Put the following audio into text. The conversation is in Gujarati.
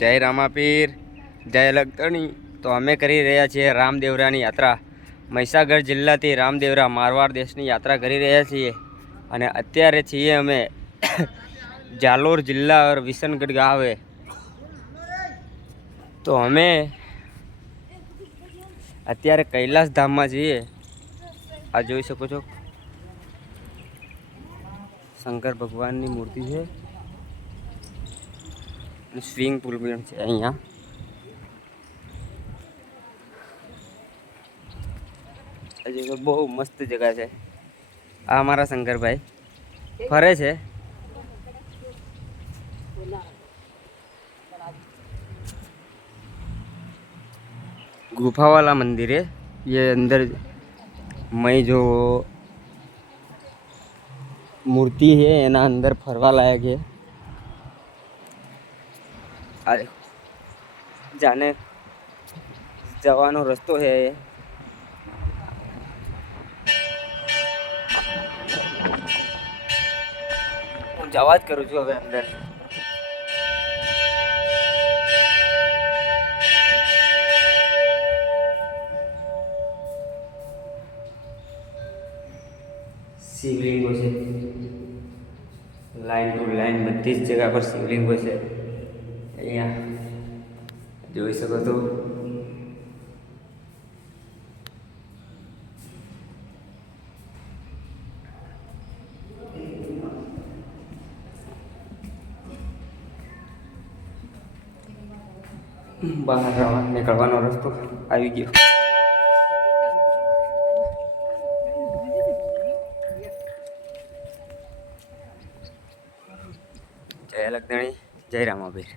જય રામાપીર, જય લગતણી। તો અમે કરી રહ્યા છીએ રામદેવરાની યાત્રા। મહીસાગર જિલ્લાથી રામદેવરા મારવાડ દેશની યાત્રા કરી રહ્યા છીએ અને અત્યારે છીએ અમે જાલોર જિલ્લા और વિસનગઢ ગાવે। તો અમે અત્યારે કૈલાસ ધામમાં છીએ। આ જોઈ શકો છો, શંકર ભગવાનની મૂર્તિ છે, સ્વિમિંગ પુલ પણ છે અહીંયા। હજી તો બહુ મસ્ત જગા છે। આ અમારા શંકરભાઈ ફરે છે। गुफा वाला मंदिर है ये। अंदर मई जो मूर्ति है एना अंदर फरवा लायक है। जाने जवानो रस्तो है ये। હું જવા જ કરું છું હવે અંદર। શિવલિંગો છે, લાઈન ટુ લાઈન બધી જ જગ્યા પર શિવલિંગો છે। અહીંયા જોઈ શકો છો। બહાર નીકળવાનો રસ્તો આવી ગયો। જય લગતણી, જય રામાપીર।